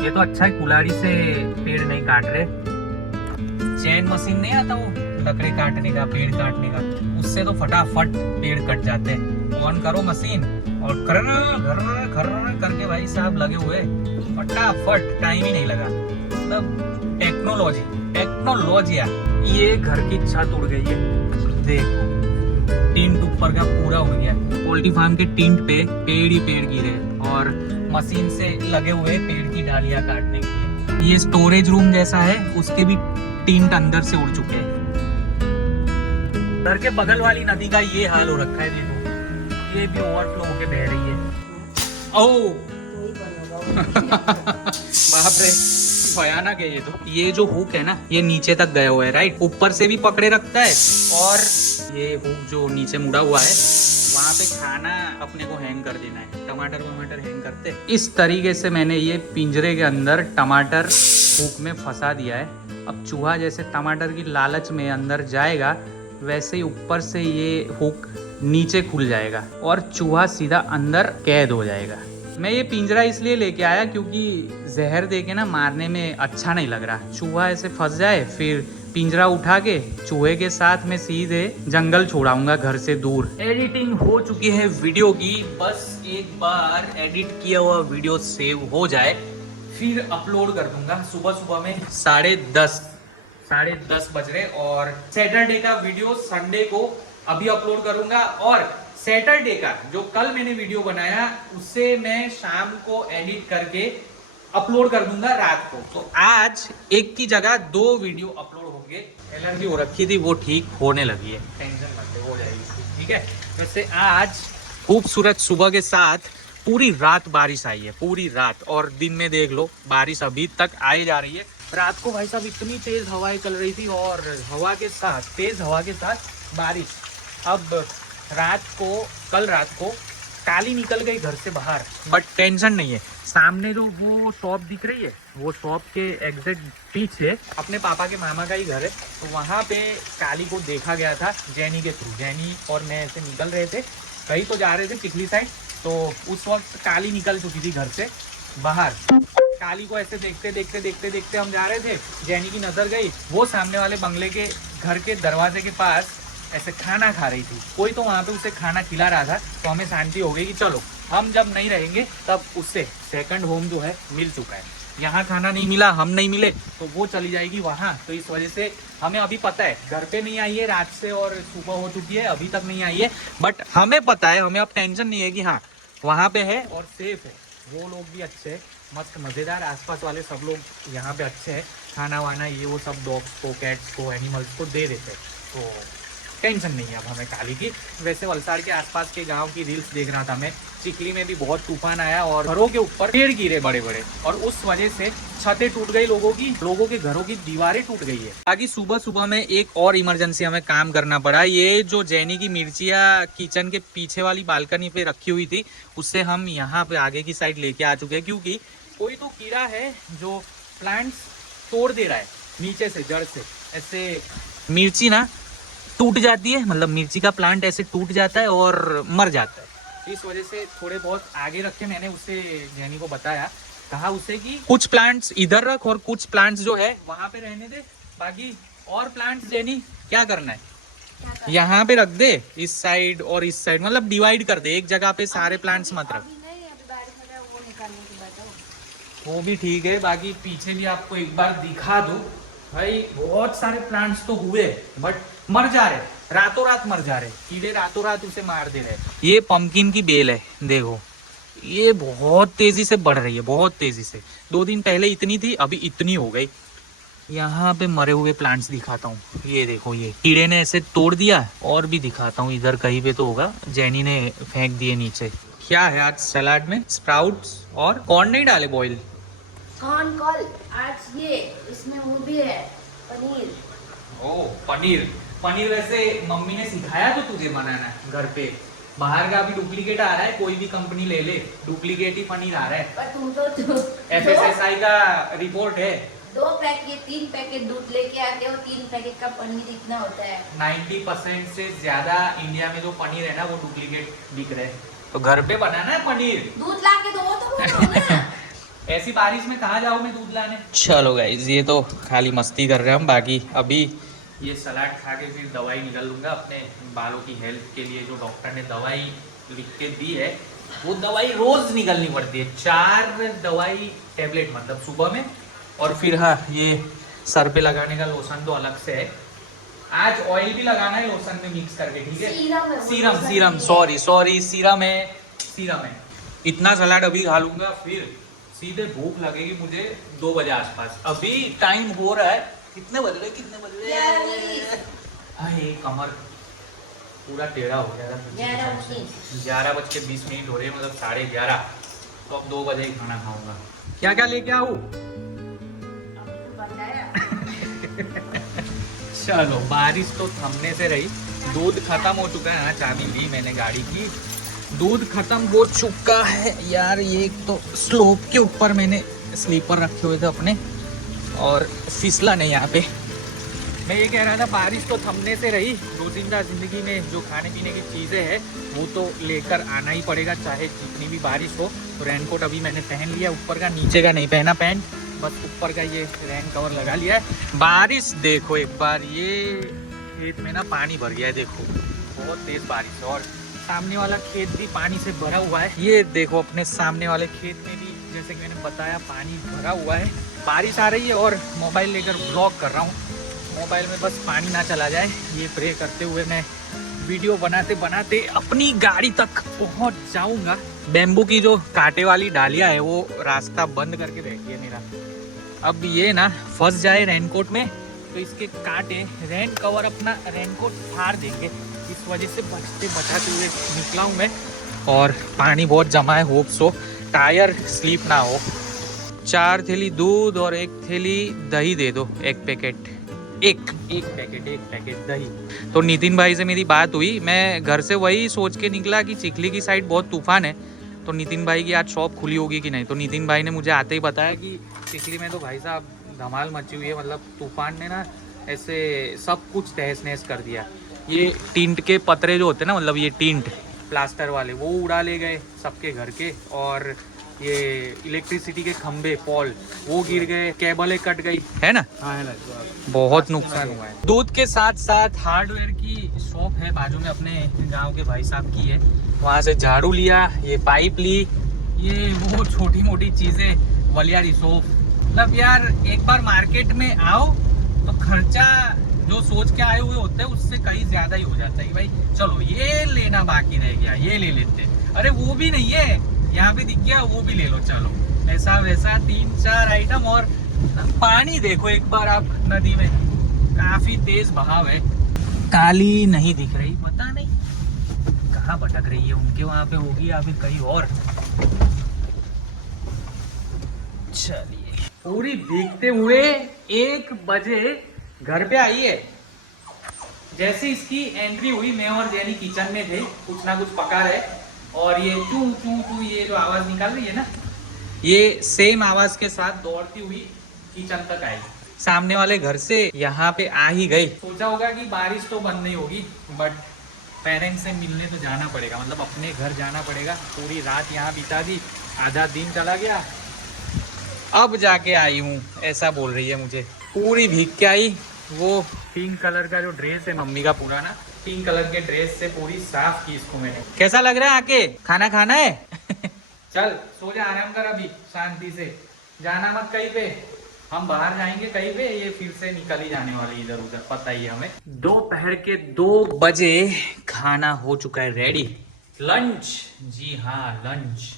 ये तो अच्छा है कुल्हाड़ी से पेड़ नहीं काट रहे। चैन मशीन नहीं आता वो लकड़ी काटने का, पेड़ काटने का, उससे तो फटाफट पेड़ कट जाते हैं। ऑन करो मशीन और खर्र खर्र खर्र करके भाई साहब लगे हुए, फटाफट, टाइम ही नहीं लगा। मतलब टेक्नोलॉजी टेक्नोलॉजी यार। ये घर की छत उड़ गई है, देखो टिंट ऊपर का पूरा उड़ गया। पोल्ट्री फार्म के टिंट पे पेड़ ही पेड़ गिरे और मशीन से लगे हुए पेड़ की डालियां काटने के लिए। ये स्टोरेज रूम जैसा है, उसके भी टिंट अंदर से उड़ चुके हैं। घर के बगल वाली नदी का ये हाल हो रखा है, देखो ये भी ओवरफ्लो होके बह रही है। ओ बाप रे, भयानक है ये तो। ये जो हुक है ना, ये नीचे तक गया हुआ है, राइट, ऊपर से भी पकड़े रखता है और ये हुक जो नीचे मुड़ा हुआ है वहाँ पे खाना अपने को हैंग कर देना है। टमाटर वमाटर हैंग करते इस तरीके से मैंने ये पिंजरे के अंदर टमाटर हुक में फंसा दिया है। अब चूहा जैसे टमाटर की लालच में अंदर जाएगा, वैसे ही ऊपर से ये हुक नीचे खुल जाएगा और चूहा सीधा अंदर कैद हो जाएगा। मैं ये पिंजरा इसलिए लेके आया क्योंकि जहर देके ना मारने में अच्छा नहीं लग रहा। चूहा ऐसे फंस जाए, फिर पिंजरा उठा के चूहे के साथ मैं सीधे जंगल छोड़ाऊंगा घर से दूर। एडिटिंग हो चुकी है वीडियो की, बस एक बार एडिट किया हुआ वीडियो सेव हो जाए फिर अपलोड कर दूंगा। सुबह सुबह में 10:30 बज रहे और सैटरडे का वीडियो संडे को अभी अपलोड करूंगा और सैटरडे का जो कल मैंने वीडियो बनाया उससे मैं शाम को एडिट करके अपलोड कर दूंगा रात को। तो आज एक की जगह 2 वीडियो अपलोड होंगे। एलर्जी हो रखी थी वो ठीक होने लगी है, टेंशन मत ले, हो जाएगी, ठीक है। वैसे आज खूबसूरत सुबह के साथ पूरी रात बारिश आई है, पूरी रात, और दिन में देख लो बारिश अभी तक आई जा रही है। रात को भाई साहब इतनी तेज हवाएं चल रही थी और हवा के साथ, तेज हवा के साथ बारिश। अब कल रात को काली निकल गई घर से बाहर, बट टेंशन नहीं है। सामने जो वो शॉप दिख रही है, वो शॉप के एग्जैक्ट पीछे अपने पापा के मामा का ही घर है, तो वहाँ पे काली को देखा गया था जैनी के थ्रू। जैनी और मैं ऐसे निकल रहे थे, कहीं तो जा रहे थे चिखली साइड, तो उस वक्त काली निकल चुकी थी घर से बाहर। काली को ऐसे देखते देखते देखते देखते हम जा रहे थे, जैनी की नजर गई, वो सामने वाले बंगले के घर के दरवाजे के पास ऐसे खाना खा रही थी। कोई तो वहाँ पे उसे खाना खिला रहा था, तो हमें शांति हो गई कि चलो हम जब नहीं रहेंगे तब उससे सेकंड होम जो है मिल चुका है। यहाँ खाना नहीं मिला, हम नहीं मिले, तो वो चली जाएगी वहाँ। तो इस वजह से हमें अभी पता है घर पे नहीं आई है रात से और सुबह हो चुकी है, अभी तक नहीं आई है, बट हमें पता है, हमें अब टेंशन नहीं है कि हाँ वहाँ पे है और सेफ है। वो लोग भी अच्छे हैं, मस्त मज़ेदार, आसपास वाले सब लोग यहाँ पे अच्छे हैं, खाना वाना ये वो सब डॉग्स को, कैट्स को, एनिमल्स को दे देते हैं, तो टेंशन नहीं है अब हमें काली की। वैसे वलसाड़ के आसपास के गांव की रील्स देख रहा था मैं, चिखली में भी बहुत तूफान आया और घरों के ऊपर पेड़ गिरे बड़े बड़े, और उस वजह से छतें टूट गई, लोगों के घरों की दीवारें टूट गई है। बाकी सुबह सुबह में एक और इमरजेंसी हमें काम करना पड़ा। ये जो जैनी की मिर्चियाँ किचन के पीछे वाली बालकनी पे रखी हुई थी, उससे हम यहाँ पे आगे की साइड लेके आ चुके हैं, क्योंकि कोई तो कीड़ा है जो प्लांट्स तोड़ दे रहा है नीचे से, जड़ से। ऐसे मिर्ची ना टूट जाती है, मतलब मिर्ची का प्लांट ऐसे टूट जाता है और मर जाता है। इस वजह से थोड़े बहुत आगे रखे। मैंने उससे जैनी को बताया, कहा उसे कि कुछ प्लांट्स इधर रख और कुछ प्लांट्स जो है वहां पे रहने दे, बाकी और प्लांट्स जैनी क्या करना है यहाँ पे रख दे, इस साइड और इस साइड, मतलब डिवाइड कर दे, एक जगह पे सारे प्लांट्स मत रख। वो भी ठीक है, बाकी पीछे भी आपको एक बार दिखा दूं भाई, बहुत सारे प्लांट्स तो हुए बट मर जा रहे, रातों रात मर जा रहे, कीड़े रातों रात उसे मार दे रहे। ये पंपकिन की बेल है, देखो ये बहुत तेजी से बढ़ रही है, बहुत तेजी से। 2 दिन पहले इतनी थी, अभी इतनी हो गई। यहाँ पे मरे हुए प्लांट्स दिखाता हूँ, ये देखो, ये कीड़े ने ऐसे तोड़ दिया। और भी दिखाता हूँ, इधर कहीं पे तो होगा, जैनी ने फेंक दिए नीचे। क्या है आज सलाद में? स्प्राउट्स और कॉर्न नहीं डाले बॉइल? कॉर्न कॉल आज ये इसमें वो भी है पनीर। ओ पनीर वैसे मम्मी ने सिखाया तो तुझे बनाना घर पे? बाहर का अभी डुप्लीकेट आ रहा है, कोई भी कंपनी ले ले, डुप्लीकेट ही पनीर आ रहा है। पर तुम तो FSSAI का रिपोर्ट है, 2 पैकेट 3 पैकेट दूध लेके आते हो, 3 पैकेट का पनीर इतना होता है। 90% से ज्यादा इंडिया में जो पनीर है ना वो डुप्लीकेट बिक रहे हैं। तो घर पे बनाना है पनीर, दूध ला के दो तो बोलो ना। ऐसी बारिश में कहाँ जाऊँ मैं दूध लाने। चलो गाइस, ये तो खाली मस्ती कर रहे हैं हम। बाकी अभी ये सलाद खा के फिर दवाई निकल लूँगा अपने बालों की हेल्थ के लिए। जो डॉक्टर ने दवाई लिख के दी है वो दवाई रोज़ निकलनी पड़ती है। 4 दवाई टेबलेट मतलब सुबह में, और फिर हाँ ये सर पे लगाने का लोशन तो अलग से है। आज ऑयल भी लगाना है लोशन में मिक्स करके, ठीक है। सीरम सॉरी सीरम है। इतना सलाद अभी खा लूँगा, फिर सीधे भूख लगेगी मुझे 2 बजे आसपास। अभी टाइम हो रहा है, कितने बज रहे हाय कमर पूरा टेढ़ा हो गया था। 11:20 हो रहे हैं, मतलब 11:30। तो अब 2 बजे ही खाना खाऊंगा। क्या क्या लेके आऊँ? चलो, बारिश तो थमने से रही। दूध खत्म हो चुका है। हाँ, चाबी ली मैंने गाड़ी की। दूध खत्म हो चुका है यार। ये तो स्लोप के ऊपर मैंने स्लीपर रखे हुए थे अपने, और फिसला नहीं यहाँ पे। मैं ये कह रहा था बारिश तो थमने से रही। रोजिंदा ज़िंदगी में जो खाने पीने की चीज़ें हैं वो तो लेकर आना ही पड़ेगा, चाहे जितनी भी बारिश हो। तो रेनकोट अभी मैंने पहन लिया, ऊपर का, नीचे का नहीं पहना पैंट, बस ऊपर का ये रेन कवर लगा लिया है। बारिश देखो एक बार, ये खेत में ना पानी भर गया है, देखो बहुत तेज़ बारिश है। और सामने वाला खेत भी पानी से भरा हुआ है। ये देखो अपने सामने वाले खेत में भी, जैसे कि मैंने बताया, पानी भरा हुआ है। बारिश आ रही है और मोबाइल लेकर व्लॉग कर रहा हूँ। मोबाइल में बस पानी ना चला जाए, ये प्रे करते हुए मैं वीडियो बनाते बनाते अपनी गाड़ी तक पहुँच जाऊँगा। बेम्बू की जो कांटे वाली डालियाँ है वो रास्ता बंद करके बैठी है मेरा। अब ये ना फंस जाए रेनकोट में तो इसके कांटे रेन कवर अपना रेनकोट फाड़ देंगे। इस वजह से बचते बचाते हुए निकला हूँ मैं। और पानी बहुत जमा है, होप सो टायर स्लिप ना हो। 4 थैली दूध और 1 थैली दही दे दो, एक पैकेट दही। तो नितिन भाई से मेरी बात हुई। मैं घर से वही सोच के निकला कि चिखली की साइड बहुत तूफान है, तो नितिन भाई की आज शॉप खुली होगी कि नहीं। तो नितिन भाई ने मुझे आते ही बताया कि चिखली में तो भाई साहब धमाल मची हुई है। मतलब तूफान ने ना ऐसे सब कुछ तहस नहस कर दिया। ये टिंट के पतरे जो होते हैं ना, मतलब ये टिंट प्लास्टर वाले, वो उड़ा ले गए सबके घर के। और ये इलेक्ट्रिसिटी के खंभे, पोल, वो गिर गए, केबलें कट गई, है ना। बहुत नुकसान हुआ है। दूध के साथ साथ हार्डवेयर की शॉप है बाजू में, अपने गांव के भाई साहब की है। वहाँ से झाड़ू लिया, ये पाइप ली, ये वो छोटी मोटी चीज़ें, वलियारी सोप। मतलब यार एक बार मार्केट में आओ तो खर्चा जो सोच के आए हुए होते हैं उससे कहीं ज़्यादा ही हो जाता है। भाई चलो ये लेना बाकी रह गया, ये ले लेते, अरे वो भी नहीं है, यहाँ पे दिख गया वो भी ले लो, चलो ऐसा वैसा 3-4 आइटम। और पानी देखो एक बार आप, नदी में काफी तेज बहाव है। काली नहीं दिख रही, पता नहीं कहाँ भटक रही है, उनके वहां पे होगी या फिर कहीं और। चलिए, पूरी भीगते हुए 1 बजे घर पे आई है। जैसे इसकी एंट्री हुई, मैं और जैनी किचन में थे, कुछ ना कुछ पका रहे, और ये चू चू चू ये जो आवाज निकाल रही है ना, ये सेम आवाज के साथ दौड़ती हुई किचन तक आई। सामने वाले घर से यहाँ पे आ ही गई। सोचा होगा कि बारिश तो बंद नहीं होगी, बट पेरेंट्स से मिलने तो जाना पड़ेगा, मतलब अपने घर जाना पड़ेगा। पूरी रात यहाँ बिता दी, आधा दिन चला गया, अब जाके आई हूँ, ऐसा बोल रही है मुझे। पूरी भीग के आई। वो पिंक कलर का जो ड्रेस है मम्मी का, पुराना पिंक कलर के ड्रेस से पूरी साफ की इसको मैंने। कैसा लग रहा है आके? खाना खाना है? चल सो जा, आराम कर अभी शांति से, जाना मत कहीं पे। हम बाहर जाएंगे कहीं पे, ये फिर से निकल ही जाने वाली इधर उधर, पता ही है हमें। दोपहर के 2 बजे खाना हो चुका है रेडी। लंच, जी हाँ लंच।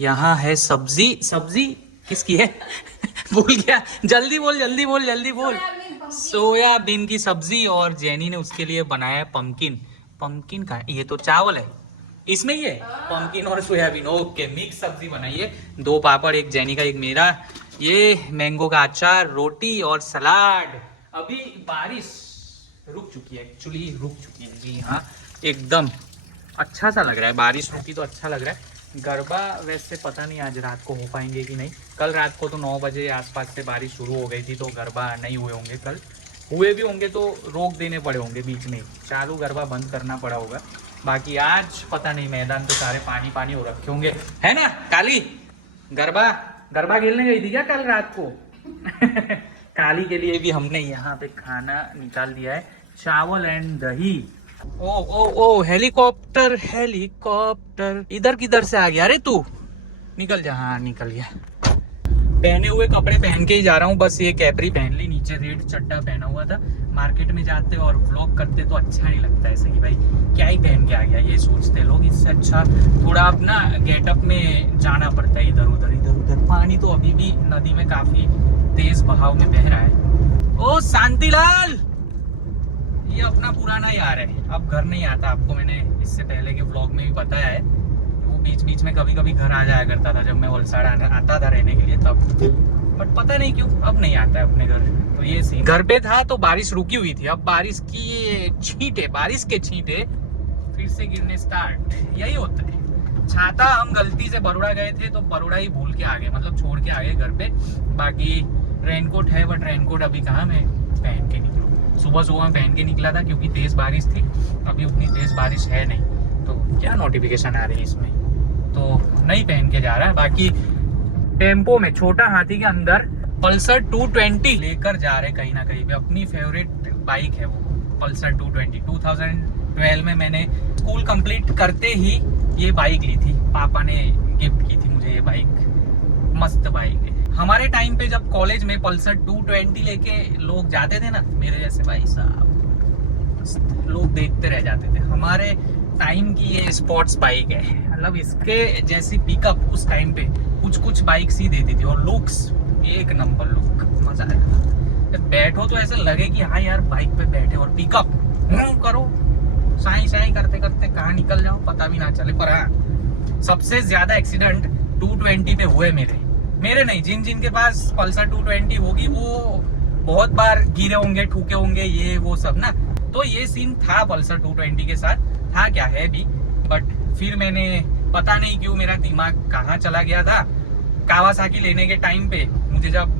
यहाँ है सब्जी। सब्जी किसकी है? भूल गया, जल्दी बोल जल्दी बोल जल्दी बोल। सोयाबीन की सब्जी, और जेनी ने उसके लिए बनाया है पम्पकिन। पम्पकिन का ये तो चावल है, इसमें ही है पम्पकिन और सोयाबीन। ओके, मिक्स सब्जी बनाई है। 2 पापड़, एक जेनी का एक मेरा। ये मैंगो का अचार, रोटी और सलाद। अभी बारिश रुक चुकी है, एक्चुअली रुक चुकी है जी हाँ, एकदम अच्छा सा लग रहा है। बारिश रुकी तो अच्छा लग रहा है। गरबा वैसे पता नहीं आज रात को हो पाएंगे कि नहीं। कल रात को तो 9 बजे आसपास से बारिश शुरू हो गई थी, तो गरबा नहीं हुए होंगे। कल हुए भी होंगे तो रोक देने पड़े होंगे बीच में, चालू गरबा बंद करना पड़ा होगा। बाकी आज पता नहीं, मैदान तो सारे पानी पानी हो रखे होंगे, है ना काली? गरबा गरबा खेलने गई थी क्या कल रात को? काली के लिए भी हमने यहाँ पे खाना निकाल दिया है, चावल एंड दही। ओ ओ ओ हेलीकॉप्टर हेलीकॉप्टर, इधर किधर से आ गया? अरे तू निकल जा। हाँ निकल गया। पहने हुए कपड़े पहन के ही जा रहा हूँ, बस ये कैपरी पहन ली, नीचे रेड चड्डा पहना हुआ था। मार्केट में जाते और व्लॉग करते तो अच्छा नहीं लगता है, सही भाई क्या ही पहन के आ गया ये सोचते लोग। इससे अच्छा थोड़ा अपना गेटअप में जाना पड़ता है, इधर उधर इधर उधर। पानी तो अभी भी नदी में काफी तेज बहाव में बह रहा है। ओ शांतिलाल, ये अपना पुराना यार है, अब घर नहीं आता। आपको मैंने इससे पहले के व्लॉग में भी बताया है, वो बीच बीच में कभी कभी घर आ जाया करता था जब मैं वलसाड़ आता था रहने के लिए तब, बट पता नहीं क्यों अब नहीं आता है अपने घर। तो ये सी घर पे था तो बारिश रुकी हुई थी, अब बारिश की ये छींटे, बारिश के छींटे फिर से गिरने स्टार्ट। यही होता है। छाता हम गलती से बड़ौदा गए थे तो बड़ौदा ही भूल के आ गए, मतलब छोड़ के आ गए घर पे। बाकी रेनकोट है, बट रेनकोट अभी कहाँ मैं पहन के निकलूँ। सुबह सुबह पहन के निकला था क्योंकि तेज बारिश थी, अभी उतनी तेज बारिश है नहीं। तो क्या नोटिफिकेशन आ रही है इसमें, तो नहीं पहन के जा रहा है। बाकी टेम्पो में छोटा हाथी के अंदर पल्सर 220 लेकर जा रहे कहीं ना कहीं पे। अपनी फेवरेट बाइक है वो पल्सर 220। 2012 में मैंने स्कूल कंप्लीट करते ही ये बाइक ली थी, पापा ने गिफ्ट की थी मुझे ये बाइक। मस्त बाइक है। हमारे टाइम पे जब कॉलेज में पल्सर 220 लेके लोग जाते थे ना, मेरे जैसे भाई साहब, लोग देखते रह जाते थे। हमारे टाइम की ये स्पोर्ट्स बाइक है, मतलब इसके जैसी पिकअप उस टाइम पे कुछ बाइक्स ही देती थी। और लुक्स एक नंबर लुक, मजा आएगा। बैठो तो ऐसा लगे कि हाँ यार बाइक पे बैठे, और पिकअप करो साई साई करते करते कहाँ निकल जाओ पता भी ना चले। पर हाँ सबसे ज्यादा एक्सीडेंट 220 पे हुए मेरे नहीं, जिन के पास पल्सर 220 होगी वो बहुत बार गिरे होंगे, ठुके होंगे, ये वो सब ना। तो ये सीन था पल्सर 220 के साथ, था क्या है भी, बट फिर मैंने पता नहीं क्यों मेरा दिमाग कहाँ चला गया था। कावासाकी लेने के टाइम पे मुझे जब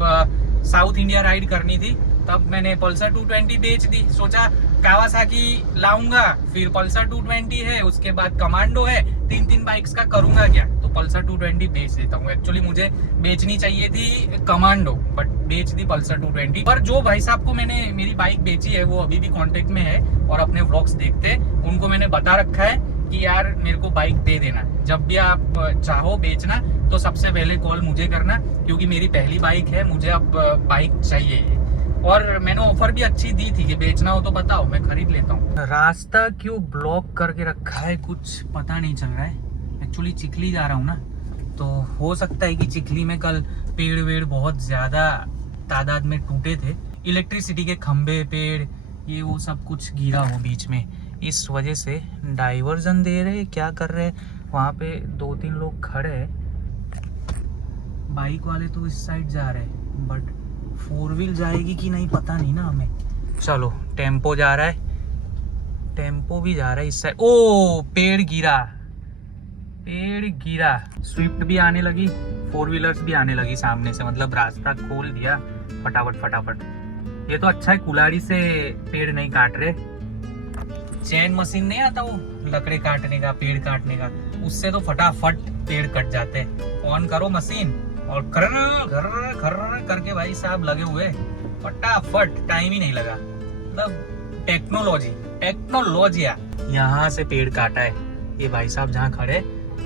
साउथ इंडिया राइड करनी थी तब मैंने पल्सर 220 बेच दी। सोचा कावासाकी लाऊंगा, फिर पल्सर 220 है, उसके बाद कमांडो है, 3 बाइक्स का करूंगा क्या, तो पल्सर 220 बेच देता हूँ। एक्चुअली मुझे बेचनी चाहिए थी कमांडो, बट बेच दी पल्सर 220। पर जो भाई साहब को मैंने मेरी बाइक बेची है वो अभी भी कांटेक्ट में है और अपने व्लॉग्स देखते हैं। उनको मैंने बता रखा है कि यार मेरे को बाइक दे देना, जब भी आप चाहो बेचना तो सबसे पहले कॉल मुझे करना, क्योंकि मेरी पहली बाइक है, मुझे अब बाइक चाहिए। और मैंने ऑफर भी अच्छी दी थी कि बेचना हो तो बताओ, मैं खरीद लेता हूँ। रास्ता क्यों ब्लॉक करके रखा है कुछ पता नहीं चल रहा है। एक्चुअली चिखली जा रहा हूँ ना, तो हो सकता है कि चिखली में कल पेड़ वेड़ बहुत ज्यादा तादाद में टूटे थे, इलेक्ट्रिसिटी के खंभे पेड़ ये वो सब कुछ गिरा हो बीच में, इस वजह से डाइवर्जन दे रहे क्या कर रहे। वहाँ पे 2-3 लोग खड़े हैं, बाइक वाले तो इस साइड जा रहे हैं, बट 4 व्हील जाएगी कि नहीं पता नहीं ना हमें। चलो टेम्पो जा रहा है, टेम्पो भी जा रहा है इस साइड। ओ पेड़ गिरा, पेड़ गिरा। स्विफ्ट भी आने लगी, 4 व्हीलर्स भी आने लगी सामने से, मतलब रास्ता खोल दिया फटाफट फटाफट। ये तो अच्छा है कुल्हाड़ी से पेड़ नहीं काट रहे। चैन मशीन नहीं आता वो लकड़े काटने का, पेड़ काटने का, उससे तो फटाफट पेड़ कट जाते हैं। ऑन करो मशीन और खर्र करके भाई साहब लगे हुए, फटाफट, टाइम ही नहीं लगा। मतलब टेक्नोलॉजी। यहाँ से पेड़ काटा है ये भाई साहब, जहाँ खड़े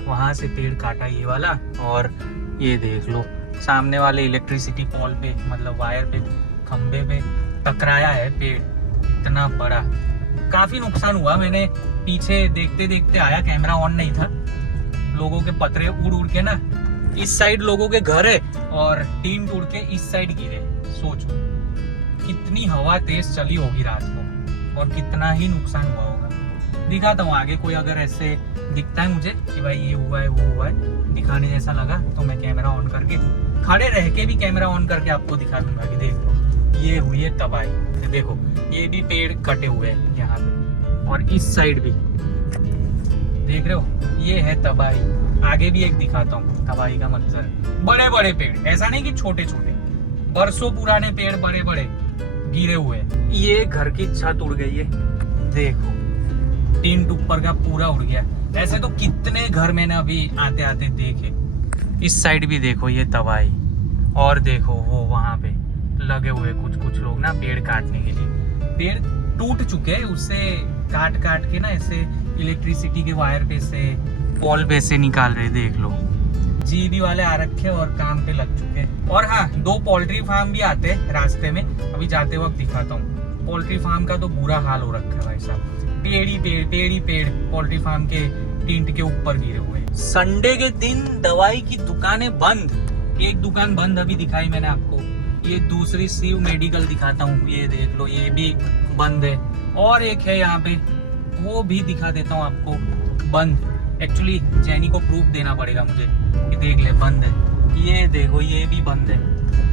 वहां से पेड़ काटा ये वाला। और ये देख लो सामने वाले इलेक्ट्रिसिटी पोल पे, मतलब वायर पे, खंबे पे टकराया है पेड़, इतना बड़ा। काफी नुकसान हुआ। मैंने पीछे देखते देखते आया, कैमरा ऑन नहीं था। लोगों के पतरे उड़ के ना, इस साइड लोगों के घर है और टीन टूट के इस साइड गिरे। सोचो कितनी हवा तेज चली होगी रात को और कितना ही नुकसान हुआ होगा। दिखाता हूँ आगे, कोई अगर ऐसे दिखता है मुझे कि भाई ये हुआ है वो हुआ है दिखाने जैसा लगा, तो मैं कैमरा ऑन करके, खड़े रह के भी कैमरा ऑन करके आपको दिखा दूंगा कि देख लो ये हुई है तबाही। देखो ये भी पेड़ कटे हुए हैं यहाँ पे, और इस साइड भी देख रहे हो, ये है तबाही। आगे भी एक दिखाता हूँ तबाही का मंजर। बड़े बड़े पेड़, ऐसा नहीं कि छोटे छोटे, बरसों पुराने पेड़ बड़े बड़े गिरे हुए। ये घर की छत उड़ गई है, देखो टीन ऊपर का पूरा उड़ गया। ऐसे तो कितने घर मैंने अभी आते आते देखे, इस साइड भी देखो ये तबाही, और देखो वो वहाँ पे लगे हुए कुछ लोग ना पेड़ काटने के लिए। पेड़ टूट चुके हैं, उससे काट के ना ऐसे इलेक्ट्रिसिटी के वायर पे से पोल पे से निकाल रहे। देख लो जीबी वाले आ रखे और काम पे लग चुके हैं। और हाँ, 2 पोल्ट्री फार्म भी आते हैं रास्ते में, अभी जाते वक्त दिखाता हूँ। पोल्ट्री फार्म का तो बुरा हाल हो रखा है भाई साहब, पेड़ ही पेड़ पोल्ट्री फार्म के टिंट के ऊपर गिरे हुए। संडे के दिन दवाई की दुकानें बंद। एक दुकान बंद अभी दिखाई मैंने आपको, ये दूसरी शिव मेडिकल दिखाता हूँ, ये देख लो ये भी बंद है। और एक है यहाँ पे, वो भी दिखा देता हूँ आपको, बंद। एक्चुअली जैनी को प्रूफ देना पड़ेगा मुझे कि देख ले बंद है। ये देखो ये भी बंद है,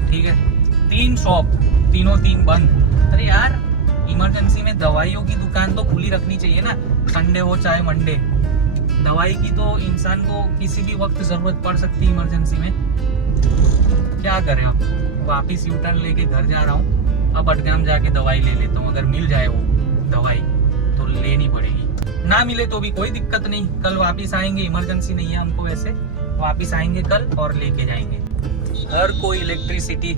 ठीक है। 3 शॉप, तीनों बंद। अरे यार इमरजेंसी में दवाइयों की दुकान तो खुली रखनी चाहिए ना, संडे हो चाहे मंडे। दवाई की तो इंसान को किसी भी वक्त जरूरत पड़ सकती है इमरजेंसी में। क्या करें अब, वापिस यू टर्न लेके घर जा रहा हूँ। अब अडगाम जाके दवाई ले लेता हूँ, अगर मिल जाए वो दवाई तो लेनी पड़ेगी, ना मिले तो भी कोई दिक्कत नहीं। कल वापिस आएंगे, इमरजेंसी नहीं है हमको वैसे, वापिस आएंगे कल और लेके जाएंगे। हर कोई इलेक्ट्रिसिटी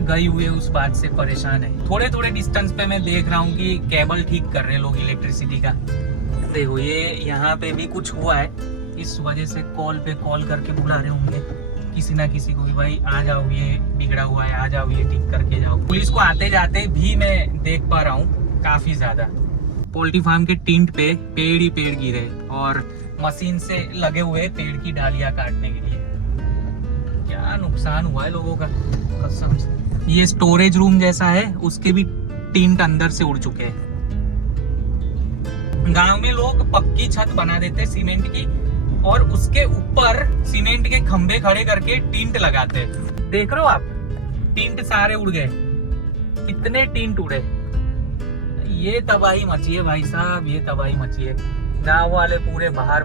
गई हुई है, उस बात से परेशान है। थोड़े डिस्टेंस पे मैं देख रहा हूँ कि केबल ठीक कर रहे हैं लोग इलेक्ट्रिसिटी का। देखो ये यहाँ पे भी कुछ हुआ है, इस वजह से कॉल पे कॉल करके बुला रहे होंगे किसी ना किसी को, भाई आ जाओ ये बिगड़ा हुआ है, आ जाओ ये ठीक करके जाओ। पुलिस को आते जाते भी मैं देख पा रहा हूँ काफी ज्यादा। पोल्ट्री फार्म के टिंट पे पेड़ ही पेड़ गिरे और मशीन से लगे हुए पेड़ की डालियां काटने के लिए। क्या नुकसान हुआ है लोगों का कसम से। ये स्टोरेज रूम जैसा है, उसके भी टिंट अंदर से उड़ चुके हैं। गांव में लोग पक्की छत बना देते सीमेंट की और उसके ऊपर सीमेंट के खंभे खड़े करके टिंट लगाते। देख रहे हो आप, टिंट सारे उड़ गए, कितने टिंट उड़े। ये तबाही मची है भाई साहब, ये तबाही मची है। गाँव वाले पूरे बाहर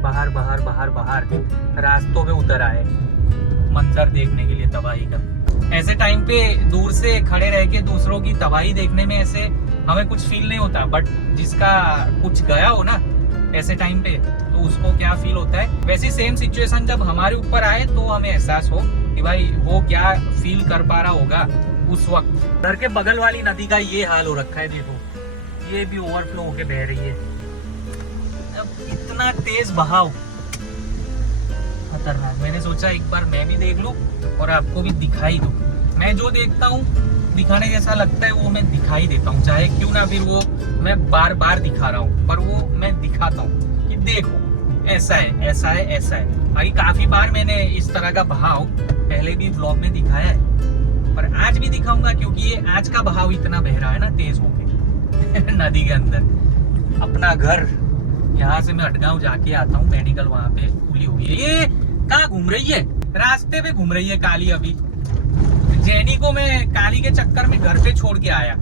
रास्तों पे उतर आए मंजर देखने के लिए तबाही का। ऐसे टाइम पे दूर से खड़े रह के दूसरों की तबाही देखने में ऐसे हमें कुछ फील नहीं होता, बट जिसका कुछ गया हो ना ऐसे टाइम पे तो उसको क्या फील होता है। वैसी सेम सिचुएशन जब हमारे ऊपर आए तो हमें एहसास हो कि भाई वो क्या फील कर पा रहा होगा उस वक्त। घर के बगल वाली नदी का ये हाल हो रखा है, देखो ये भी ओवरफ्लो होके बह रही है। अब इतना तेज बहाव, खतरनाक। मैंने सोचा एक बार मैं भी देख लूं और आपको भी दिखाई दूं। मैं जो देखता हूँ दिखाने जैसा लगता है वो मैं दिखाई देता हूँ, चाहे क्यों ना फिर वो मैं बार दिखा रहा हूँ, पर वो मैं दिखाता हूँ कि देखो ऐसा है। भाई काफी बार मैंने इस तरह का बहाव पहले भी व्लॉग में दिखाया है, पर आज भी दिखाऊंगा क्योंकि ये आज का बहाव इतना बह रहा है ना तेज होके नदी के अंदर। अपना घर यहाँ से मैं अटगांव जाके आता हूँ, मेडिकल वहाँ पे खुली हुई है। ये कहाँ घूम रही है, रास्ते पे घूम रही है काली। अभी जेनी को मैं काली के चक्कर में घर पे छोड़ के आया।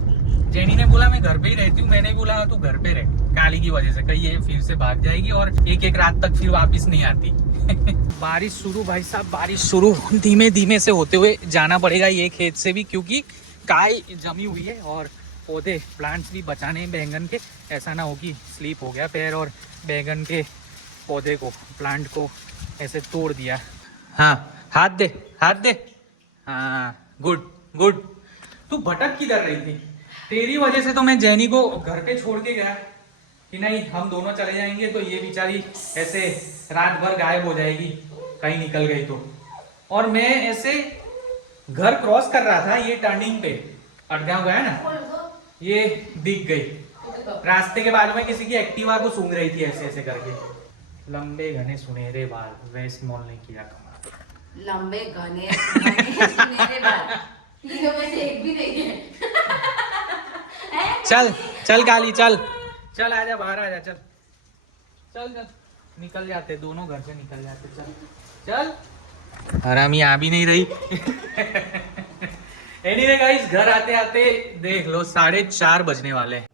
जेनी ने बोला मैं घर पे ही रहती हूँ, मैंने बोला तू घर पे रह, काली की वजह से कहीं ये फिर से भाग जाएगी और एक रात तक फिर वापस नहीं आती। बारिश शुरू भाई साहब, बारिश शुरू। धीमे से होते हुए जाना पड़ेगा ये खेत से भी, क्योंकि काई जमी हुई है और पौधे प्लांट्स भी बचाने हैं बैंगन के। ऐसा ना हो कि स्लिप हो गया पैर और बैंगन के पौधे को, प्लांट को ऐसे तोड़ दिया। हाँ हाथ दे हाँ, गुड। तू भटक किधर रही थी? तेरी वजह से तो मैं जैनी को घर पे छोड़ के गया कि नहीं हम दोनों चले जाएंगे तो ये बेचारी ऐसे रात भर गायब हो जाएगी कहीं निकल गई तो। और मैं ऐसे घर क्रॉस कर रहा था, ये टर्निंग पे अटगांव गया ना, ये दिख गई रास्ते के बाजू में किसी की एक्टिवा को सूंघ रही थी ऐसे करके। लंबे घने सुनहरे बाल, वेस्ट मॉल ने किया कमाल। लंबे घने सुनहरे बाल, ये में से एक भी नहीं है। चल काली चल आजा, बाहर आजा, चल निकल जाते, दोनों घर से निकल जाते। चल हरामी आ भी नहीं रही। एनीवे गाइस, घर आते आते देख लो 4:30 बजने वाले हैं।